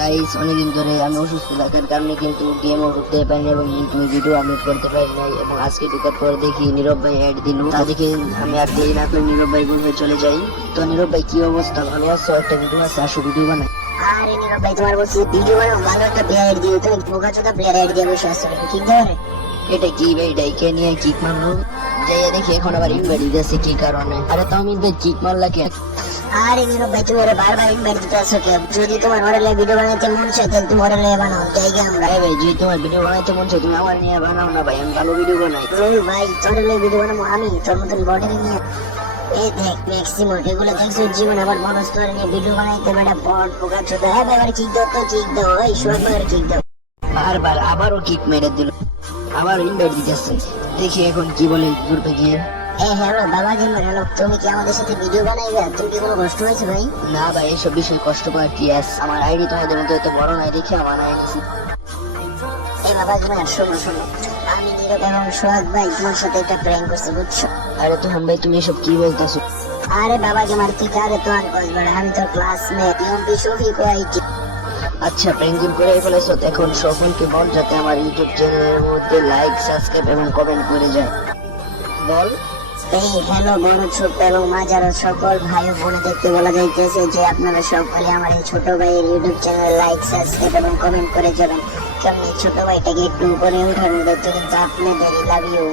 Guys, অনেকদিন ধরে আমি অসুস্থ থাকার কারণে কিন্তু গেমও ঢুকতে পারিনি এবং ইউটিউবে ভিডিও আপলোড করতে পারি নাই। এবং আজকে ঢুকার পর দেখি নীরব ভাই অ্যাড দিল, তা দেখে আমি আর দেরি না করে নীরব ভাই বলতে চলে যাই। তো নীরব ভাই কি অবস্থা, ভালো আছো? একটা ভিডিও আছে, আসো ভিডিও বানাই। আরে নীরব ভাই, তোমার বলছি ভিডিও বানাও, ভালো একটা প্লেয়ার দিয়ে তুমি বোকাচোদা প্লেয়ার এড দিয়ে বসে আছো, ঠিক ধরে? এটা কি ভাই, এটাকে নিয়ে কিক মারলো? যাইয়া দেখি এখন আবার ইনভাইট দিতেছে কি কারণে? আরে তামিম ভাই কিক মারলা কে? আরে নীরব ভাই, তুমি ওরা বারবার ইনভাইট দিতে আসো কে? যদি তোমার ওরা ভিডিও বানাইতে মন চায় তাহলে তুমি ওরা বানাও, জায়গা আমরা। আরে ভাই, যদি তোমার ভিডিও বানাইতে মন চায় তুমি আমার নিয়ে বানাও না ভাই, আমি ভালো ভিডিও বানাই। ভাই তোর ভিডিও বানাবো আমি, তোর মতন বডি নিয়ে। এই দেখ ম্যাক্সিমাম এগুলো দেখছো জীবন আবার মানুষ তোর নিয়ে ভিডিও বানাইতে বেটা বট বোকাচোদা। হ্যাঁ ভাই, এবার কিক দাও তো, কিক দাও, এই সোহাগ ভাই কিক দাও। বারবার আবারও কিক মেরে দিল, আবার ইনভাইট দিতেছে। দেখি এখন কি বলে দূরতে গিয়ে। হ্যালো বাবা গেমার, হ্যালো, তুমি কি আমাদের সাথে ভিডিও বানাইবে? তুমি কি কোনো কষ্ট হয়েছে ভাই? না ভাই, এসব বিষয়ে কষ্ট পাওয়ার কি আছে? আমার আইডি তোমাদের মতো এত বড় নাই দেখে আমার আইডি। এই বাবা গেমার, শোনো শোনো, আমি নীরব এবং সোহাগ ভাই তোমার সাথে একটা প্র্যাঙ্ক করছি, বুঝছো? আরে তোহান ভাই, তুমি এসব কি বলতেছো? আরে বাবা গেমার, তুই কারে তো আর কসবার, আমি তোর ক্লাসমেট ইউপি শফিক ওয়াইটি। আচ্ছা, প্র্যাঙ্কিং করে ফেলেছো, এখন সকলকে বল যাতে আমার ইউটিউব চ্যানেলের মধ্যে লাইক, সাবস্ক্রাইব এবং কমেন্ট করে যায়। বল। এই হ্যালো বড় ছোট এবং মাঝারো সকল ভাই ও বোনেদেরকে বলা যাইতেছে যে আপনারা সকলে আমার এই ছোট ভাইয়ের ইউটিউব চ্যানেল লাইক, সাবস্ক্রাইব এবং কমেন্ট করে যাবেন, কারণ এই ছোট ভাইটাকে একটু উপরে উঠানোর দায়িত্ব কিন্তু আপনাদের। Love you.